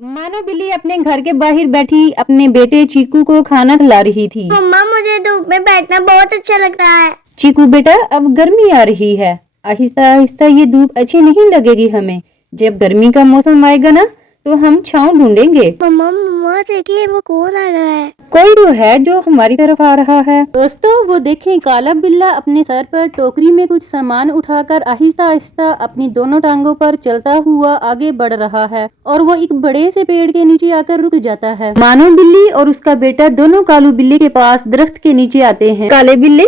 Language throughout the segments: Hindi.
मानो बिल्ली अपने घर के बाहर बैठी अपने बेटे चीकू को खाना खिला रही थी। मम्मा मुझे धूप में बैठना बहुत अच्छा लग रहा है। चीकू बेटा, अब गर्मी आ रही है, आहिस्ता आहिस्ता ये धूप अच्छी नहीं लगेगी हमें। जब गर्मी का मौसम आएगा ना तो हम छांव ढूंढेंगे। मम्मा मम्मा देखिए वो कौन आ गया है। कोई तो है जो हमारी तरफ आ रहा है। दोस्तों वो देखें, काला बिल्ला अपने सर पर टोकरी में कुछ सामान उठाकर आहिस्ता आहिस्ता अपनी दोनों टांगों पर चलता हुआ आगे बढ़ रहा है और वो एक बड़े से पेड़ के नीचे आकर रुक जाता है। मानो बिल्ली और उसका बेटा दोनों कालू बिल्ली के पास दरख्त के नीचे आते हैं। काले बिल्ले,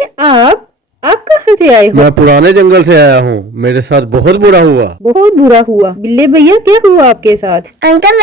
आप कहाँ से आए हो? मैं पुराने जंगल से आया हूँ, मेरे साथ बहुत बुरा हुआ। बहुत बुरा हुआ? बिल्ले भैया क्या हुआ आपके साथ? अंकल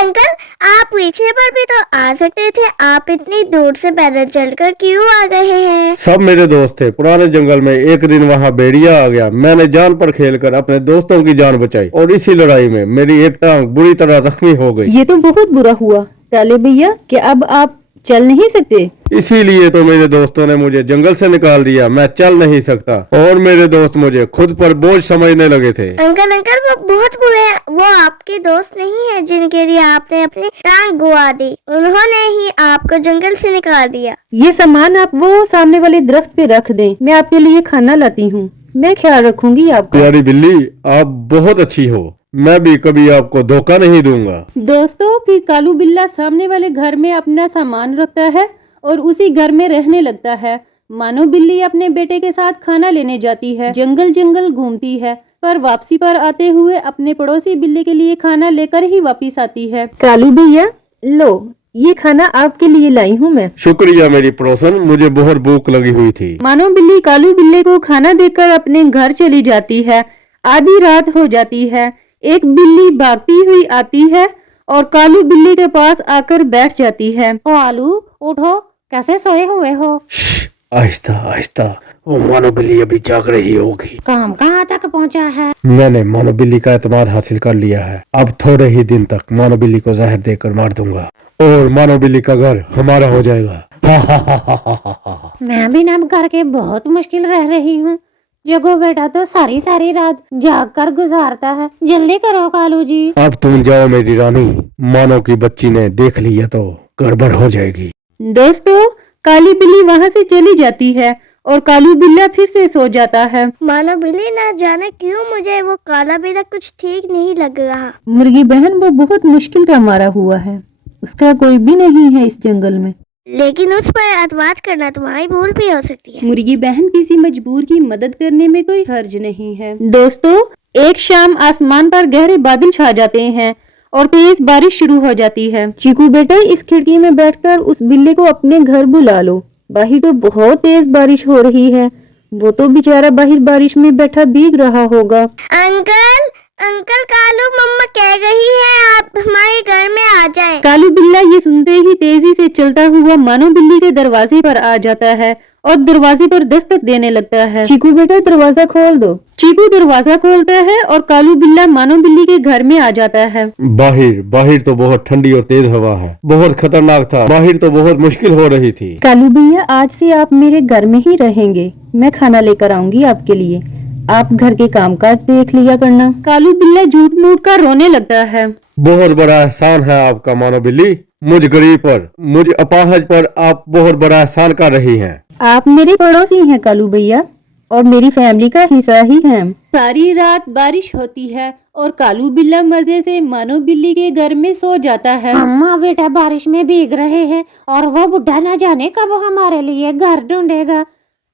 आप पीछे पर भी तो आ सकते थे, आप इतनी दूर से पैदल चलकर क्यों आ गए हैं? सब मेरे दोस्त थे पुराने जंगल में। एक दिन वहाँ भेड़िया आ गया, मैंने जान पर खेलकर अपने दोस्तों की जान बचाई और इसी लड़ाई में मेरी एक टांग बुरी तरह जख्मी हो गई। ये तो बहुत बुरा हुआ। काले भैया, क्या अब आप चल नहीं सकते? इसीलिए तो मेरे दोस्तों ने मुझे जंगल से निकाल दिया। मैं चल नहीं सकता और मेरे दोस्त मुझे खुद पर बोझ समझने लगे थे। अंकल वो बहुत बुरे हैं। वो आपके दोस्त नहीं है जिनके लिए आपने अपनी टांग गुआ दी, उन्होंने ही आपको जंगल से निकाल दिया। ये सामान आप वो सामने वाले दरख्त पे रख दें, मैं आपके लिए खाना लाती हूँ। मैं ख्याल रखूंगी आपका। प्यारी बिल्ली, आप बहुत अच्छी हो, मैं भी कभी आपको धोखा नहीं दूंगा। दोस्तों फिर कालू बिल्ला सामने वाले घर में अपना सामान रखता है और उसी घर में रहने लगता है। मानो बिल्ली अपने बेटे के साथ खाना लेने जाती है, जंगल जंगल घूमती है, पर वापसी पर आते हुए अपने पड़ोसी बिल्ली के लिए खाना लेकर ही वापस आती है। कालू भैया, लो ये खाना आपके लिए लाई हूँ मैं। शुक्रिया मेरी पड़ोसन, मुझे बहुत भूख लगी हुई थी। मानो बिल्ली कालू बिल्ले को खाना देकर अपने घर चली जाती है। आधी रात हो जाती है। एक बिल्ली भागती हुई आती है और कालू बिल्ली के पास आकर बैठ जाती है। कालू उठो, कैसे सोए हुए हो? आहिस्ता आहिस्ता, वो मानो बिल्ली अभी जाग रही होगी। काम कहाँ तक पहुँचा है? मैंने मानो बिल्ली का एतमाद हासिल कर लिया है। अब थोड़े ही दिन तक मानो बिल्ली को जहर देकर मार दूंगा और मानो बिल्ली का घर हमारा हो जाएगा। मैं भी ना घर के बहुत मुश्किल रह रही हूँ। जगो बेटा तो सारी सारी रात जाग कर गुजारता है। जल्दी करो कालू जी। अब तुम जाओ मेरी रानी, मानो की बच्ची ने देख लिया तो गड़बड़ हो जाएगी। दोस्तों काली बिल्ली वहाँ से चली जाती है और कालू बिल्ला फिर से सो जाता है। मानो बिल्ली ना जाने क्यों मुझे वो काला बिल्ला कुछ ठीक नहीं लग रहा। मुर्गी बहन वो बहुत मुश्किल का मारा हुआ है, उसका कोई भी नहीं है इस जंगल में, लेकिन उस पर एतमाद करना तुम्हारी भूल भी हो सकती है। मुर्गी बहन किसी मजबूर की मदद करने में कोई हर्ज नहीं है। दोस्तों एक शाम आसमान पर गहरे बादल छा जाते हैं और तेज बारिश शुरू हो जाती है। चीकू बेटा, इस खिड़की में बैठकर उस बिल्ली को अपने घर बुला लो, बाहर तो बहुत तेज बारिश हो रही है। वो तो बेचारा बाहर बारिश में बैठा भीग रहा होगा। अंकल कालू मम्मा कह रही है आप हमारे घर में आ जाएं। कालू बिल्ला ये सुनते ही तेजी से चलता हुआ मानो बिल्ली के दरवाजे पर आ जाता है और दरवाजे पर दस्तक देने लगता है। चीकू बेटा दरवाजा खोल दो। चीकू दरवाजा खोलता है और कालू बिल्ला मानो बिल्ली के घर में आ जाता है। बाहर तो बहुत ठंडी और तेज हवा है, बहुत खतरनाक था। बाहर तो बहुत मुश्किल हो रही थी। कालू भैया, आज से आप मेरे घर में ही रहेंगे, मैं खाना लेकर आऊंगी आपके लिए, आप घर के कामकाज देख लिया करना। कालू बिल्ला झूठ मूठ कर रोने लगता है। बहुत बड़ा एहसान है आपका मानो बिल्ली, मुझ गरीब पर, मुझ अपाहज पर आप बहुत बड़ा एहसान कर रही हैं। आप मेरे पड़ोसी हैं कालू भैया और मेरी फैमिली का हिस्सा ही हैं। सारी रात बारिश होती है और कालू बिल्ला मजे से मानो बिल्ली के घर में सो जाता है। अम्मा बेटा बारिश में भीग रहे हैं और वो बुढ़ा ना जाने कब हमारे लिए घर ढूंढेगा।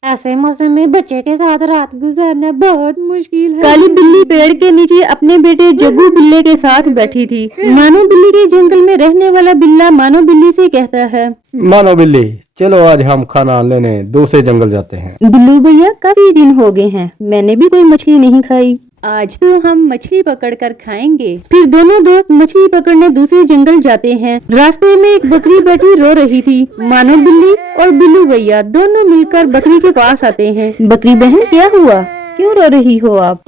ऐसे मौसम में बच्चे के साथ रात गुजारना बहुत मुश्किल है। काली बिल्ली पेड़ के नीचे अपने बेटे जग्गू बिल्ले के साथ बैठी थी। मानो बिल्ली के जंगल में रहने वाला बिल्ला मानो बिल्ली से कहता है, मानो बिल्ली चलो आज हम खाना लेने दूसरे जंगल जाते हैं। बिल्लू भैया काफी दिन हो गए हैं, मैंने भी कोई मछली नहीं खाई, आज तो हम मछली पकड़कर खाएंगे। फिर दोनों दोस्त मछली पकड़ने दूसरे जंगल जाते हैं। रास्ते में एक बकरी बैठी रो रही थी। मानो बिल्ली और बिल्लू भैया दोनों मिलकर बकरी के पास आते हैं। बकरी बहन क्या हुआ, क्यों रो रही हो आप?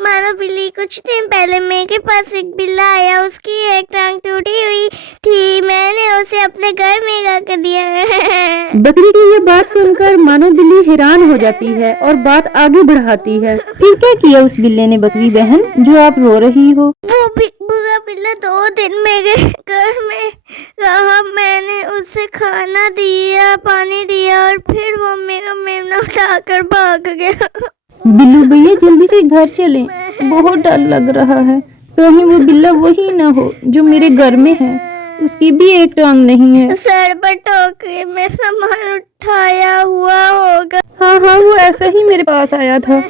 मानो बिल्ली, कुछ दिन पहले मेरे पास एक बिल्ला आया, उसकी एक टांग टूटी हुई थी, मैंने उसे अपने घर में ला कर दिया। हैं। बकरी की ये बात सुनकर मानो बिल्ली हैरान हो जाती है और बात आगे बढ़ाती है। फिर क्या किया उस बिल्ली ने बकरी बहन जो आप रो रही हो? वो बुरा बिल्ला 2 दिन मेरे घर में रहा। मैंने उसे खाना दिया, पानी दिया और फिर वो मेरा मेमना उठाकर भाग गया। बिल्लू भैया जल्दी से घर चलें, बहुत डर लग रहा है। कहीं वो बिल्ला वही ना हो जो मेरे घर में है, उसकी भी एक टांग नहीं है। सर पर टोकरी में सामान उठाया हुआ होगा। हाँ हाँ, वो ऐसा ही मेरे पास आया था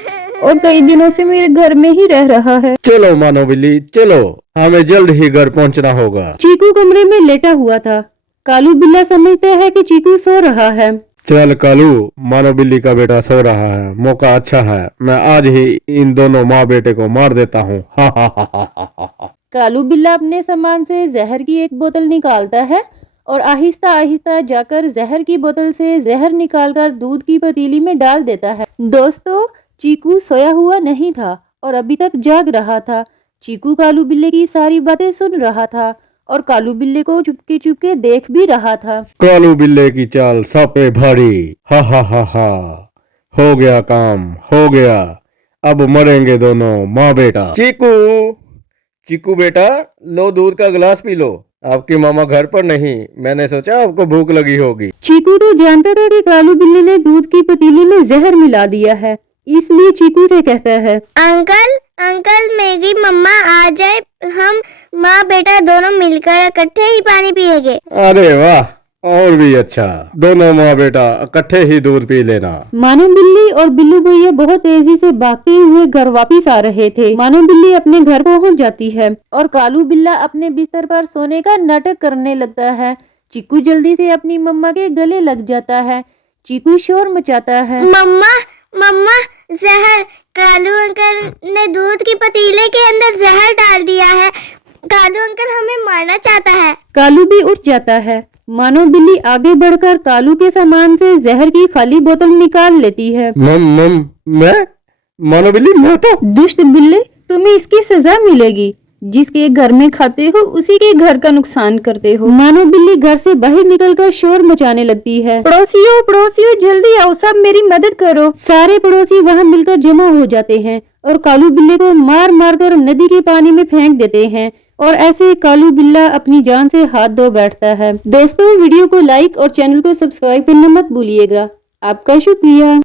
और कई दिनों से मेरे घर में ही रह रहा है। चलो मानो बिल्ली चलो, हमें जल्द ही घर पहुंचना होगा। चीकू कमरे में लेटा हुआ था। कालू बिल्ला समझता है कि चीकू सो रहा है। चल कालू, मानो बिल्ली का बेटा सो रहा है, मौका अच्छा है, मैं आज ही इन दोनों माँ बेटे को मार देता हूँ। हा हा हा हा हा हा। कालू बिल्ला अपने सामान से जहर की एक बोतल निकालता है और आहिस्ता आहिस्ता जाकर जहर की बोतल से जहर निकालकर दूध की पतीली में डाल देता है। दोस्तों, चीकू सोया हुआ नहीं था और अभी तक जाग रहा था। चीकू कालू बिल्ले की सारी बातें सुन रहा था और कालू बिल्ले को चुपके चुपके देख भी रहा था। कालू बिल्ले की चाल सब पे भारी। हा हा हा हा, हो गया काम, हो गया, अब मरेंगे दोनों माँ बेटा। चीकू, चीकू बेटा, लो दूध का गिलास पी लो। आपकी मामा घर पर नहीं, मैंने सोचा आपको भूख लगी होगी। चीकू तो जानता था कि कालू बिल्ली ने दूध की पतीली में जहर मिला दिया है, इसलिए चीकू से कहता है, अंकल अंकल मेरी मम्मा आ जाए, हम माँ बेटा दोनों मिलकर इकट्ठे ही पानी पिएंगे। अरे वाह, और भी अच्छा, दोनों माँ बेटा इकट्ठे ही दूध पी लेना। मानो बिल्ली और बिल्लू भैया बहुत तेजी से भागते हुए घर वापिस आ रहे थे। मानो बिल्ली अपने घर पहुंच जाती है और कालू बिल्ला अपने बिस्तर पर सोने का नाटक करने लगता है। चीकू जल्दी से अपनी मम्मा के गले लग जाता है। चीकू शोर मचाता है, मम्मा मम्मा जहर, कालू अंकल ने दूध की पतीले के अंदर जहर डाल दिया है। कालू अंकल हमें मारना चाहता है। कालू भी उठ जाता है। मानो बिल्ली आगे बढ़कर कालू के सामान से जहर की खाली बोतल निकाल लेती है। मैं मानो बिल्ली, मैं तो दुष्ट बिल्ले, तुम्हें इसकी सजा मिलेगी। जिसके घर में खाते हो उसी के घर का नुकसान करते हो। मानो बिल्ली घर से बाहर निकलकर शोर मचाने लगती है, पड़ोसियों पड़ोसियों जल्दी आओ, सब मेरी मदद करो। सारे पड़ोसी वहाँ मिलकर जमा हो जाते हैं और कालू बिल्ले को मार मार कर नदी के पानी में फेंक देते हैं और ऐसे कालू बिल्ला अपनी जान से हाथ धो बैठता है। दोस्तों, वीडियो को लाइक और चैनल को सब्सक्राइब करना मत भूलिएगा। आपका शुक्रिया।